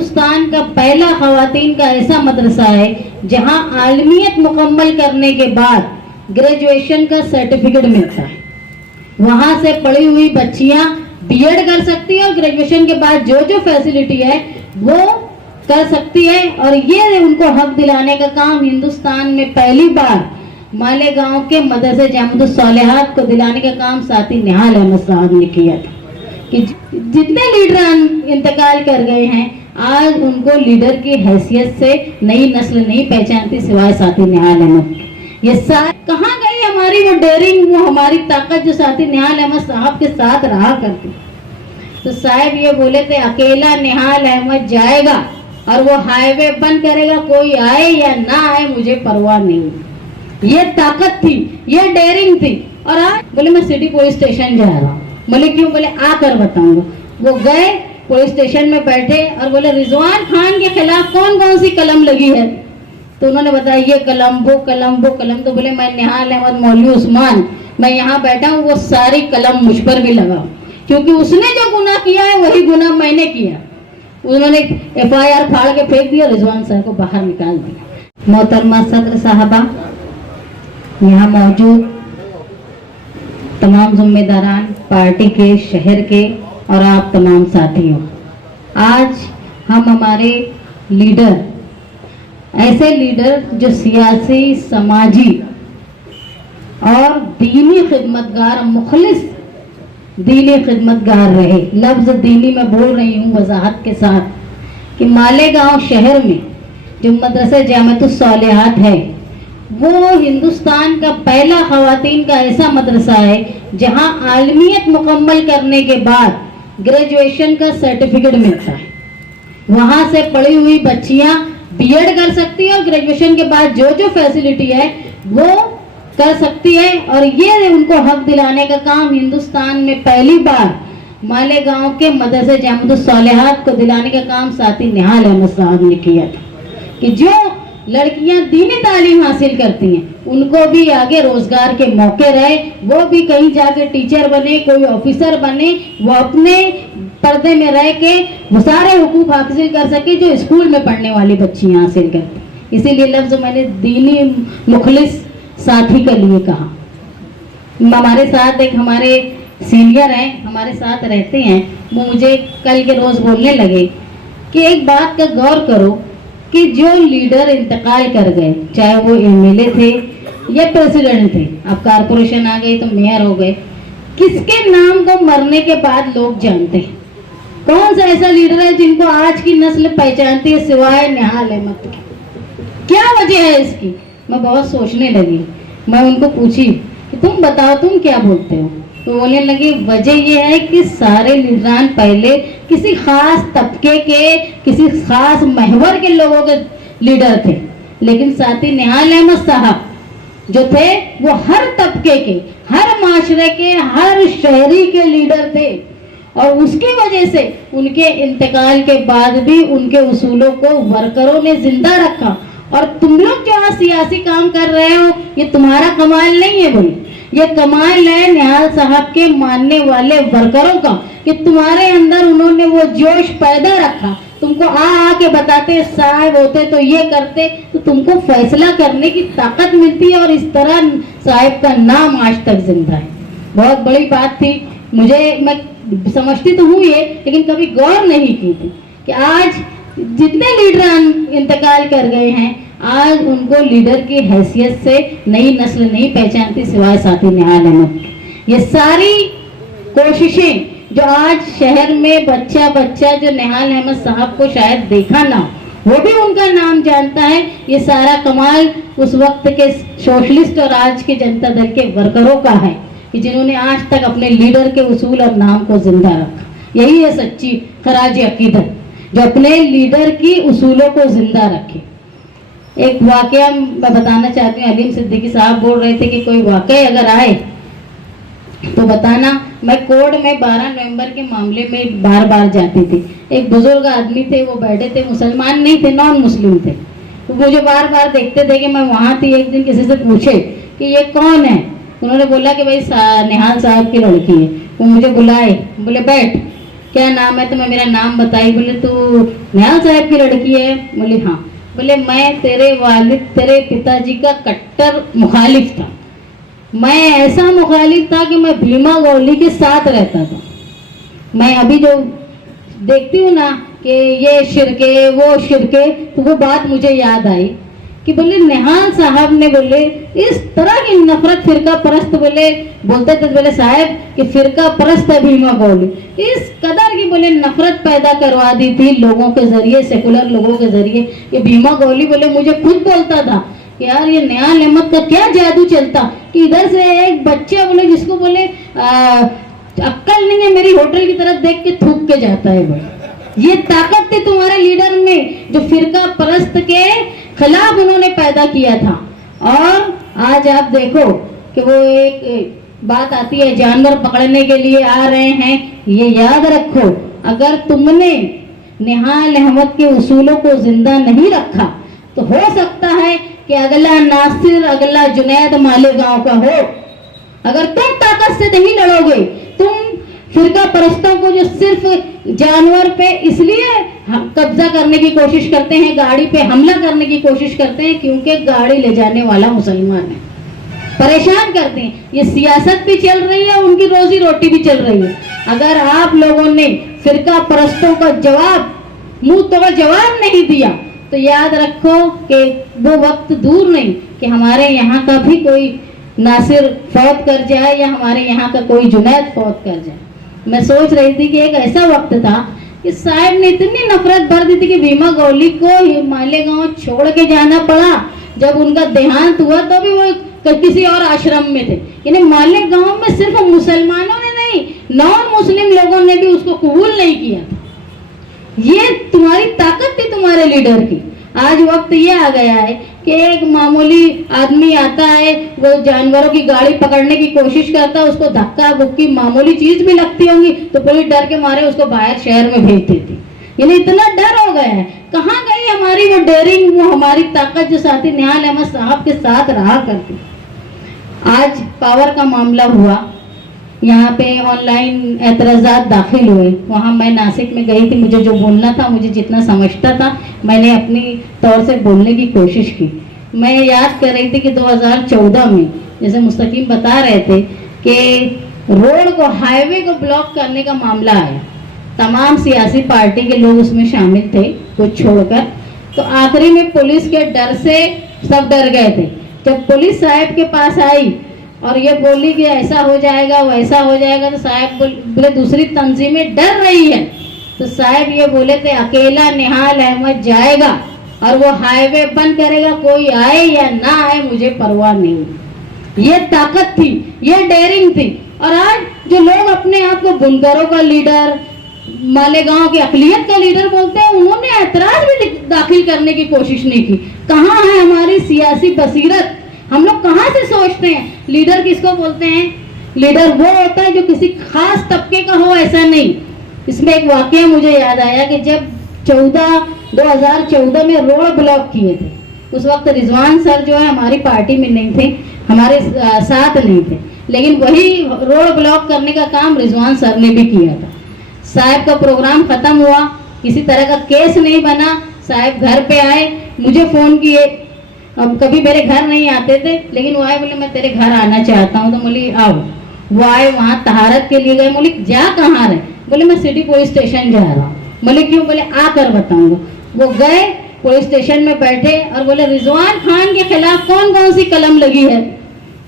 हिंदुस्तान का पहला खवातीन का ऐसा मदरसा है जहां आलमियत मुकम्मल करने के बाद ग्रेजुएशन का सर्टिफिकेट मिलता है। वहां से पढ़ी हुई बच्चियां बीएड कर सकती है और ग्रेजुएशन के बाद जो जो फैसिलिटी है वो कर सकती है। और ये उनको हक दिलाने का काम हिंदुस्तान में पहली बार मालेगांव के मदरसे जामिअतुस सालिहात को दिलाने का काम साथी निहाल अहमद साहब ने किया था। कि जितने लीडर इंतकाल कर गए हैं आज उनको लीडर की हैसियत से नई नस्ल नहीं पहचानती सिवाय साथी निहाल अहमद। ये कहाँ गई हमारी वो डेयरिंग, वो हमारी ताकत जो साथी निहाल अहमद साहब के साथ रहा करती। तो साहब ये बोले थे अकेला निहाल अहमद जाएगा और वो हाईवे बंद करेगा, कोई आए या ना आए मुझे परवाह नहीं। ये ताकत थी, ये डेयरिंग थी। और आज बोले मैं सिटी पुलिस स्टेशन जा रहा हूँ। बोले क्यों? बोले आकर बताऊंगा। वो गए पुलिस स्टेशन में बैठे और बोले रिजवान खान के खिलाफ कौन कौन सी कलम लगी है? तो उन्होंने बताया ये कलम, वो कलम, वो कलम। तो बोले मैं निहाल अहमद मौलवी उस्मान, मैं यहाँ बैठा हूँ, वो सारी कलम मुझ पर भी लगा, क्योंकि उसने जो गुनाह किया है वही गुनाह मैंने किया। उन्होंने FIR फाड़ के फेंक दिया, रिजवान साहब को बाहर निकाल दिया। मोहतरमा सदर साहबा, यहाँ मौजूद तमाम जिम्मेदारान पार्टी के, शहर के और आप तमाम साथियों, आज हम हमारे लीडर, ऐसे लीडर जो सियासी, समाजी और दीनी खिदमतगार, मुखलिस दीनी खिदमतगार रहे। लफ्ज़ दीनी मैं बोल रही हूँ वजाहत के साथ कि मालेगांव शहर में जो मदरसा जामिअतुस सालिहात है वो हिंदुस्तान का पहला खवातीन का ऐसा मदरसा है जहां आलमियत मुकम्मल करने के बाद ग्रेजुएशन का सर्टिफिकेट मिलता है। वहां से पढ़ी हुई बच्चियां बीएड कर सकती है और ग्रेजुएशन के बाद जो जो फैसिलिटी है वो कर सकती है। और ये उनको हक दिलाने का काम हिंदुस्तान में पहली बार मालेगांव के मदरसे जामिअतुस सालिहात को दिलाने का काम साथी निहाल अहमद साहब ने किया था कि जो लड़कियां दीनी तालीम हासिल करती हैं उनको भी आगे रोजगार के मौके रहे, वो भी कहीं जाके टीचर बने, कोई ऑफिसर बने, वो अपने पर्दे में रह के वो सारे हुकूक हासिल कर सके जो स्कूल में पढ़ने वाली बच्चियां हासिल करती। इसीलिए लफ्ज मैंने दीनी मुखलिस साथी के लिए कहा। हमारे साथ एक हमारे सीनियर हैं, हमारे साथ रहते हैं, वो मुझे कल के रोज बोलने लगे कि एक बात का गौर करो कि जो लीडर इंतकाल कर गए, चाहे वो MLA थे या प्रेसिडेंट थे, अब कारपोरेशन आ गई तो मेयर हो गए, किसके नाम को मरने के बाद लोग जानते हैं? कौन सा ऐसा लीडर है जिनको आज की नस्ल पहचानती है सिवाय निहाल अहमद के? क्या वजह है इसकी? मैं बहुत सोचने लगी। मैं उनको पूछी कि तुम बताओ, तुम क्या बोलते हो? तो बोलने लगी वजह यह है कि सारे लीडरान पहले किसी खास तबके के, किसी खास महवर के लोगों के लीडर थे, लेकिन साथी निहाल अहमद साहब जो थे वो हर तबके के, हर माशरे के, हर शहरी के लीडर थे। और उसकी वजह से उनके इंतकाल के बाद भी उनके उसूलों को वर्करों ने जिंदा रखा। और तुम लोग जो आज सियासी काम कर रहे हो ये तुम्हारा कमाल नहीं है भाई, ये कमाल है निहाल साहब के मानने वाले वर्करों का कि तुम्हारे अंदर उन्होंने वो जोश पैदा रखा। तुमको आके बताते साहब होते तो ये करते, तो तुमको फैसला करने की ताकत मिलती है। और इस तरह साहब का नाम आज तक जिंदा है। बहुत बड़ी बात थी, मुझे, मैं समझती तो हूँ ये, लेकिन कभी गौर नहीं की थी कि आज जितने लीडर इंतकाल कर गए हैं आज उनको लीडर की हैसियत से नई नस्ल नहीं पहचानती सिवाय साथी निहाल अहमद। ये सारी कोशिशें जो आज शहर में बच्चा बच्चा जो निहाल अहमद साहब को शायद देखा ना, वो भी उनका नाम जानता है। ये सारा कमाल उस वक्त के सोशलिस्ट और आज के जनता दल के वर्करों का है कि जिन्होंने आज तक अपने लीडर के उसूल और नाम को जिंदा रखा। यही है सच्ची खराज अकीदत, जो अपने लीडर की उसूलों को जिंदा रखे। एक वाकया मैं बताना चाहती हूँ। अलीम सिद्दीकी साहब बोल रहे थे कि कोई वाकया अगर आए तो बताना। मैं कोर्ट में 12 नवंबर के मामले में बार बार जाती थी। एक बुजुर्ग आदमी थे, वो बैठे थे, मुसलमान नहीं थे, नॉन मुस्लिम थे। तो मुझे बार बार देखते थे कि मैं वहाँ थी। एक दिन किसी से पूछे कि ये कौन है? उन्होंने बोला कि भाई निहाल साहब की लड़की है। वो मुझे बुलाए, बोले बैठ। क्या नाम है? तो मैं मेरा नाम बताई। बोले तू निहाल साहब की लड़की है? बोले हाँ। बोले मैं तेरे वालिद, तेरे पिताजी का कट्टर मुखालिफ था। मैं ऐसा मुखालिफ था कि मैं भीमा गौली के साथ रहता था। मैं अभी जो देखती हूँ ना कि ये शिरके वो शिरके, तो वो बात मुझे याद आई कि बोले निहाल साहब ने बोले इस तरह की नफरत फिरका परस्त बोलते थे। बोले साहब कि फिरका परस्त है भीमा गौली, इस कदर की बोले नफरत पैदा करवा दी थी लोगों के जरिए, सेकुलर लोगों के जरिए। ये भीमा गौली बोले मुझे खुद बोलता था कि यार ये निहाल अहमद का क्या जादू चलता कि इधर से एक बच्चा बोले जिसको बोले अक्कल नहीं है, मेरी होटल की तरफ देख के थूक के जाता है। बोले ये ताकत थी तुम्हारे लीडर में जो फिरका परस्त के खिलाफ उन्होंने पैदा किया था। और आज आप देखो कि वो एक बात आती है जानवर पकड़ने के लिए आ रहे हैं। ये याद रखो, अगर तुमने निहाल अहमद के उसूलों को जिंदा नहीं रखा तो हो सकता है कि अगला नासिर, अगला जुनैद मालेगांव का हो। अगर तुम ताकत से नहीं लड़ोगे, तुम फिरका परस्तों को जो सिर्फ जानवर पे इसलिए कब्जा करने की कोशिश करते हैं, गाड़ी पे हमला करने की कोशिश करते हैं क्योंकि गाड़ी ले जाने वाला मुसलमान है, परेशान करते हैं। ये सियासत भी चल रही है, उनकी रोजी रोटी भी चल रही है। अगर आप लोगों ने फिरका परस्तों का जवाब, मुंह तोड़ जवाब नहीं दिया तो याद रखो कि वो वक्त दूर नहीं कि हमारे यहाँ का भी कोई नासिर फौत कर जाए या हमारे यहाँ का कोई जुनैद फौत कर जाए। मैं सोच रही थी कि एक ऐसा वक्त था कि साहब ने इतनी नफरत भर दी थी कि भीमा गौली को मालेगांव छोड़ के जाना पड़ा। जब उनका देहांत हुआ तो भी वो किसी और आश्रम में थे। यानी मालेगांव में सिर्फ मुसलमानों ने नहीं, नॉन मुस्लिम लोगों ने भी उसको कबूल नहीं किया। ये तुम्हारी ताकत थी तुम्हारे लीडर की। आज वक्त ये आ गया है कि एक मामूली आदमी आता है, वो जानवरों की गाड़ी पकड़ने की कोशिश करता है, उसको धक्का बुक्की मामूली चीज भी लगती होंगी तो पुलिस डर के मारे उसको बाहर शहर में भेज देती। यानी इतना डर हो गया है। कहाँ गई हमारी वो डेयरिंग, वो हमारी ताकत जो साथी निहाल अहमद साहब के साथ रहा करती। आज पावर का मामला हुआ, यहाँ पे ऑनलाइन एतराज़ात दाखिल हुए। वहाँ मैं नासिक में गई थी, मुझे जो बोलना था, मुझे जितना समझता था, मैंने अपनी तौर से बोलने की कोशिश की। मैं याद कर रही थी कि 2014 में जैसे मुस्तकीम बता रहे थे कि रोड को, हाईवे को ब्लॉक करने का मामला आया। तमाम सियासी पार्टी के लोग उसमें शामिल थे कुछ छोड़कर। तो आखिरी में पुलिस के डर से सब डर गए थे। जब पुलिस साहब के पास आई और ये बोली कि ऐसा हो जाएगा वैसा हो जाएगा, तो साहब बोले दूसरी तंजीमें डर रही है। तो साहब ये बोले थे अकेला निहाल अहमद जाएगा और वो हाईवे बंद करेगा, कोई आए या ना आए मुझे परवाह नहीं। ये ताकत थी, ये डेयरिंग थी। और आज जो लोग अपने आप को बुनकरों का लीडर, मालेगांव की अकलियत का लीडर बोलते हैं, उन्होंने एतराज भी दाखिल करने की कोशिश नहीं की। कहाँ है हमारी सियासी बसीरत? हम लोग कहाँ से सोचते हैं लीडर किसको बोलते हैं? लीडर वो होता है जो किसी खास तबके का हो, ऐसा नहीं। इसमें एक वाकया मुझे याद आया कि जब 2014 में रोड ब्लॉक किए थे, उस वक्त रिजवान सर जो है हमारी पार्टी में नहीं थे, हमारे साथ नहीं थे, लेकिन वही रोड ब्लॉक करने का काम रिजवान सर ने भी किया था। साहब का प्रोग्राम खत्म हुआ, किसी तरह का केस नहीं बना, साहब घर पे आए, मुझे फोन किए। अब कभी मेरे घर नहीं आते थे, लेकिन वो आए, बोले मैं तेरे घर आना चाहता हूँ। तो बोली आओ। वो आए, वहाँ तहारत के लिए गए। बोले जा कहाँ रहे? बोले मैं सिटी पुलिस स्टेशन जा रहा हूँ। बोले क्यों? बोले आकर बताऊंगा। वो गए, पुलिस स्टेशन में बैठे और बोले रिजवान खान के खिलाफ कौन कौन सी कलम लगी है?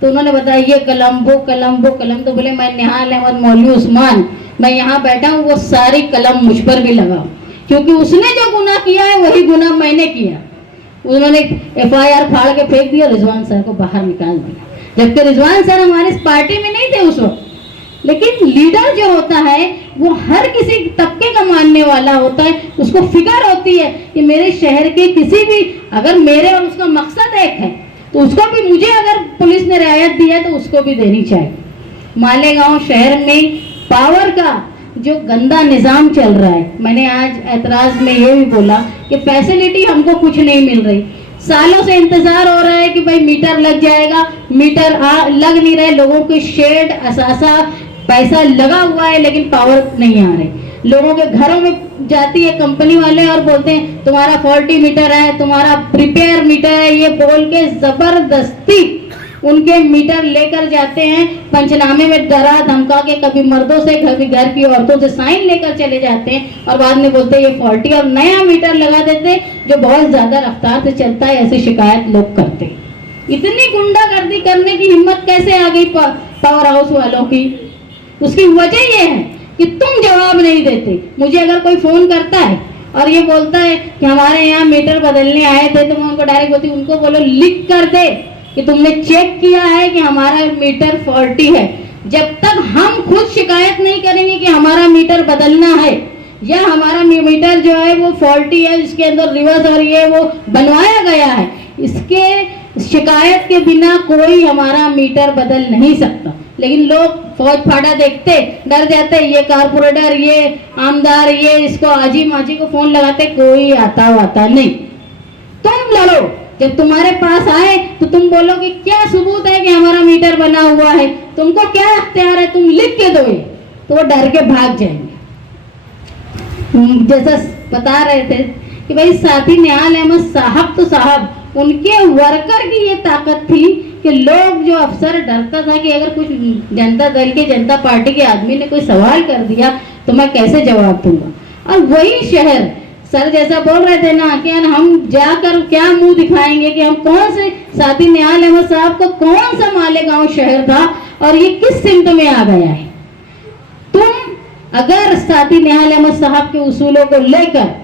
तो उन्होंने बताया ये कलम, वो कलम, वो कलम। तो बोले मैं निहाल अहमद मौलवी उस्मान, मैं यहाँ बैठा हूँ, वो सारी कलम मुझ पर भी लगाओ, क्योंकि उसने जो गुनाह किया है वही गुनाह मैंने किया। उन्होंने FIR फाड़ के फेंक दिया, रिजवान सर को बाहर निकाल दिया, जबकि रिजवान सर हमारे पार्टी में नहीं थे उस वक्त। लेकिन लीडर जो होता है वो हर किसी तबके का मानने वाला होता है, उसको फिक्र होती है कि मेरे शहर के किसी भी, अगर मेरे और उसका मकसद एक है तो उसको भी, मुझे अगर पुलिस ने रियायत दी है तो उसको भी देनी चाहिए। मालेगांव शहर में पावर का जो गंदा निज़ाम चल रहा है, मैंने आज एतराज़ में ये भी बोला कि फैसिलिटी हमको कुछ नहीं मिल रही। सालों से इंतजार हो रहा है कि भाई मीटर लग जाएगा, मीटर लग नहीं रहे, लोगों के शेड असासा पैसा लगा हुआ है लेकिन पावर नहीं आ रही। लोगों के घरों में जाती है कंपनी वाले और बोलते हैं तुम्हारा फॉल्टी मीटर है, तुम्हारा प्रिपेयर मीटर है, ये बोल के जबरदस्ती उनके मीटर लेकर जाते हैं। पंचनामे में डरा धमका के कभी मर्दों से कभी घर की औरतों से साइन लेकर चले जाते हैं और बाद में बोलते हैं ये फॉल्टी, और नया मीटर लगा देते हैं जो बहुत ज्यादा रफ्तार से चलता है। ऐसी शिकायत लोग करते हैं। इतनी गुंडागर्दी करने की हिम्मत कैसे आ गई पावर हाउस वालों की? उसकी वजह ये है कि तुम जवाब नहीं देते। मुझे अगर कोई फोन करता है और ये बोलता है कि हमारे यहाँ मीटर बदलने आए थे, तो मैं उनको डायरेक्ट बोलती हूँ उनको बोलो लिख कर दे कि तुमने चेक किया है कि हमारा मीटर फॉल्टी है। जब तक हम खुद शिकायत नहीं करेंगे कि हमारा मीटर बदलना है या हमारा मीटर जो है वो फॉल्टी है, इसके अंदर रिवर्स और ये वो बनवाया गया है, इसके शिकायत के बिना कोई हमारा मीटर बदल नहीं सकता। लेकिन लोग फौज फाड़ा देखते डर जाते, ये कारपोरेटर, ये आमदार, ये इसको आजी माजी को फोन लगाते, कोई आता वाता नहीं। तुम लड़ो, जब तुम्हारे पास आए तो तुम बोलो कि क्या सबूत है कि हमारा मीटर बना हुआ है, तुमको क्या अख्तियार है, तुम लिख के दो, तो वो डर के भाग जाएंगे। जैसा बता रहे थे कि भाई साथी निहाल अहमद साहब तो साहब, उनके वर्कर की ये ताकत थी कि लोग जो अफसर डरता था कि अगर कुछ जनता दल के जनता पार्टी के आदमी ने कोई सवाल कर दिया तो मैं कैसे जवाब दूंगा। और वही शहर सर जैसा बोल रहे थे ना कि हम जाकर क्या मुंह दिखाएंगे कि हम कौन से साथी निहाल अहमद साहब को कौन सा मालेगांव शहर था और ये किस सिमत में आ गया है। तुम अगर साथी निहाल अहमद साहब के उसूलों को लेकर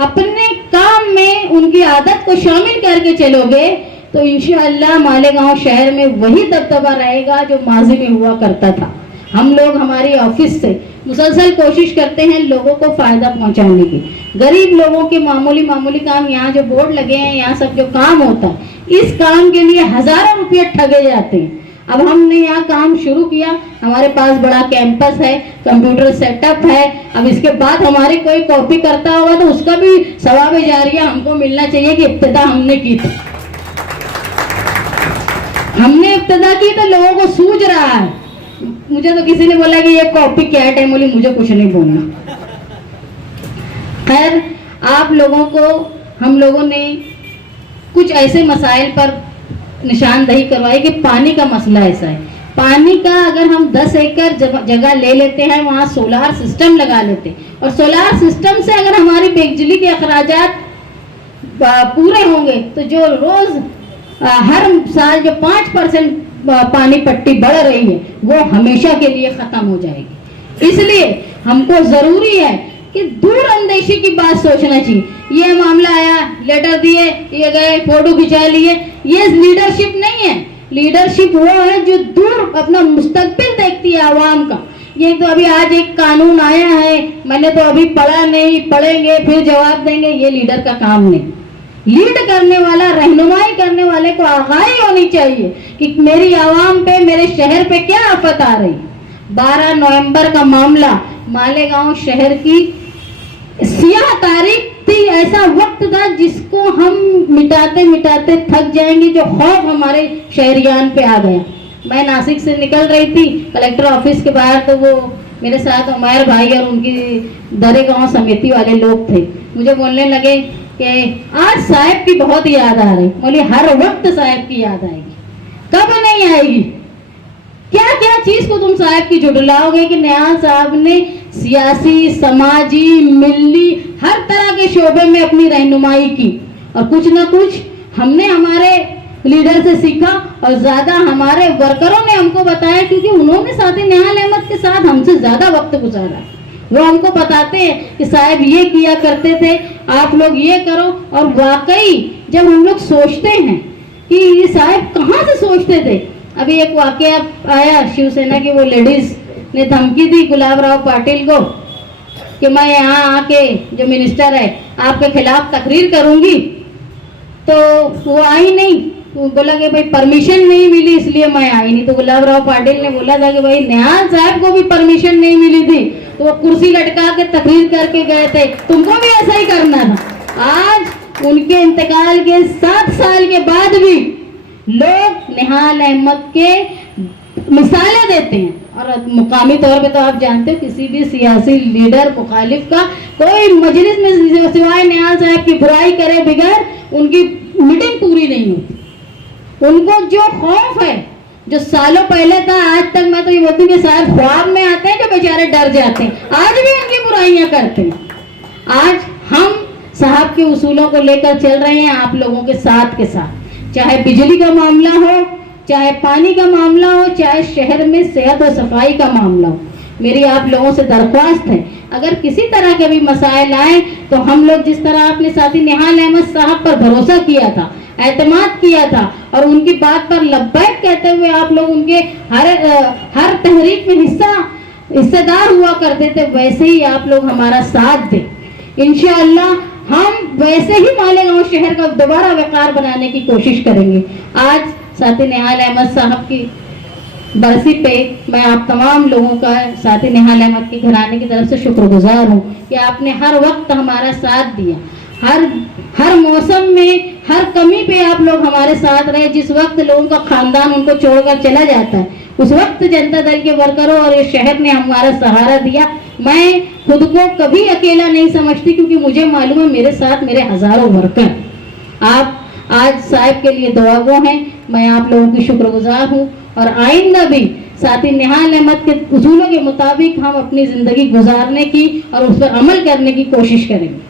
अपने काम में उनकी आदत को शामिल करके चलोगे तो इंशाअल्लाह मालेगांव शहर में वही दबदबा रहेगा जो माजी में हुआ करता था। हम लोग हमारी ऑफिस से मुसलसल कोशिश करते हैं लोगों को फायदा पहुंचाने की। गरीब लोगों के मामूली मामूली काम, यहाँ जो बोर्ड लगे हैं, यहाँ सब जो काम होता है, इस काम के लिए हजारों रुपये ठगे जाते हैं। अब हमने यहाँ काम शुरू किया, हमारे पास बड़ा कैंपस है, कंप्यूटर सेटअप है। अब इसके बाद हमारी कोई कॉपी करता होगा तो उसका भी सवाब जारिया हमको मिलना चाहिए कि इब्तिदा हमने की थी। हमने इब्तिदा की तो लोगों को सूझ रहा है। मुझे तो किसी ने बोला कि ये कॉपी क्या है, बोली मुझे कुछ नहीं बोलना। खैर, आप लोगों को हम लोगों ने कुछ ऐसे मसाइल पर निशानदही करवाई कि पानी का मसला ऐसा है। पानी का अगर हम 10 एकड़ जगह ले लेते हैं, वहाँ सोलार सिस्टम लगा लेते और सोलार सिस्टम से अगर हमारी बिजली के अखराजात पूरे होंगे तो जो रोज हर साल जो 5% पानी पट्टी बढ़ रही है वो हमेशा के लिए खत्म हो जाएगी। इसलिए हमको जरूरी है कि दूर अंदेशी की बात सोचना चाहिए। ये मामला आया, लेटर दिए, ये गए, फोटो खिंचा लिए, ये लीडरशिप नहीं है। लीडरशिप वो है जो दूर अपना मुस्तकबिल देखती है आवाम का। ये तो अभी आज एक कानून आया है, मैंने तो अभी पढ़ा नहीं, पढ़ेंगे फिर जवाब देंगे, ये लीडर का काम नहीं। लीड करने वाला, रहनुमाई करने वाले को आगाही होनी चाहिए कि मेरी आवाम पे, मेरे शहर पे क्या आफत आ रही। 12 नवंबर का मामला मालेगांव शहर की सियाह तारीख थी, ऐसा वक्त था जिसको हम मिटाते मिटाते थक जाएंगे, जो खौफ हमारे शहरियान पे आ गया। मैं नासिक से निकल रही थी कलेक्टर ऑफिस के बाहर, तो वो मेरे साथ उमैर भाई और उनकी दरे गांव समिति वाले लोग थे। मुझे बोलने लगे कि आज साहब की बहुत याद आ रही। बोली हर वक्त साहब की याद आएगी, कब नहीं आएगी? क्या क्या चीज को तुम साहब की जुड़लाओगे कि निहाल साहब ने सियासी, समाजी, मिल्ली हर तरह के शोबे में अपनी रहनुमाई की और कुछ ना कुछ हमने हमारे लीडर से सीखा और ज्यादा हमारे वर्करों ने हमको बताया, क्योंकि उन्होंने साथी निहाल अहमद के साथ हमसे ज्यादा वक्त गुजारा। वो हमको बताते हैं कि साहब ये किया करते थे, आप लोग ये करो। और वाकई जब हम लोग सोचते हैं कि ये साहब कहाँ से सोचते थे। अभी एक वाकया आया, शिवसेना की वो लेडीज ने धमकी दी गुलाब राव पाटिल को कि मैं यहाँ आके जो मिनिस्टर है आपके खिलाफ तकरीर करूंगी, तो वो आई नहीं। तो बोला कि भाई परमिशन नहीं मिली इसलिए मैं आई नहीं। तो गुलाब राव पाटिल ने बोला था कि भाई निहाल साहब को भी परमिशन नहीं मिली थी, तो वो कुर्सी लटका के तकरीर करके गए थे, तुमको भी ऐसा ही करना था। आज उनके इंतकाल के 7 साल के बाद भी लोग निहाल अहमद के मिसालें देते हैं और मुकामी तौर पे तो आप जानते हो किसी भी सियासी लीडर मुखालिफ का कोई मजलिस में सिवाय निहाल साहब की बुराई करे बगैर उनकी मीटिंग पूरी नहीं होती। उनको जो खौफ है जो सालों पहले था, आज तक मैं तो ये बोलती हूँ कि शायद ख्वाब में आते हैं जो बेचारे डर जाते हैं, आज भी उनकी बुराइयां करते हैं। आज हम साहब के उसूलों को लेकर चल रहे हैं आप लोगों के साथ, चाहे बिजली का मामला हो, चाहे पानी का मामला हो, चाहे शहर में सेहत और सफाई का मामला हो। मेरी आप लोगों से दरख्वास्त है, अगर किसी तरह के भी मसाइल आए तो हम लोग जिस तरह आपने साथी निहाल अहमद साहब पर भरोसा किया था, एतमाद किया था और उनकी बात पर लब्बैक कहते हुए आप लोग उनके हर तहरीक में हिस्सेदार हुआ करते थे, वैसे ही आप लोग हमारा साथ दें। इंशाअल्लाह हम वैसे ही मालेगांव शहर का दोबारा वकार बनाने की कोशिश करेंगे। आज साथी निहाल अहमद साहब की बरसी पे मैं आप तमाम लोगों का साथी निहाल अहमद के घराने की तरफ से शुक्रगुजार हूँ कि आपने हर वक्त हमारा साथ दिया, हर मौसम में हर कमी पे आप लोग हमारे साथ रहे। जिस वक्त लोगों का खानदान उनको छोड़कर चला जाता है उस वक्त जनता दल के वर्करों और इस शहर ने हमारा सहारा दिया। मैं खुद को कभी अकेला नहीं समझती क्योंकि मुझे मालूम है मेरे साथ मेरे हजारों वर्कर। आप आज साहिब के लिए दुआगो हैं, मैं आप लोगों की शुक्रगुजार हूँ और आइंदा भी साथी निहाल अहमद के उसूलों के मुताबिक हम अपनी ज़िंदगी गुजारने की और उस पर अमल करने की कोशिश करेंगे।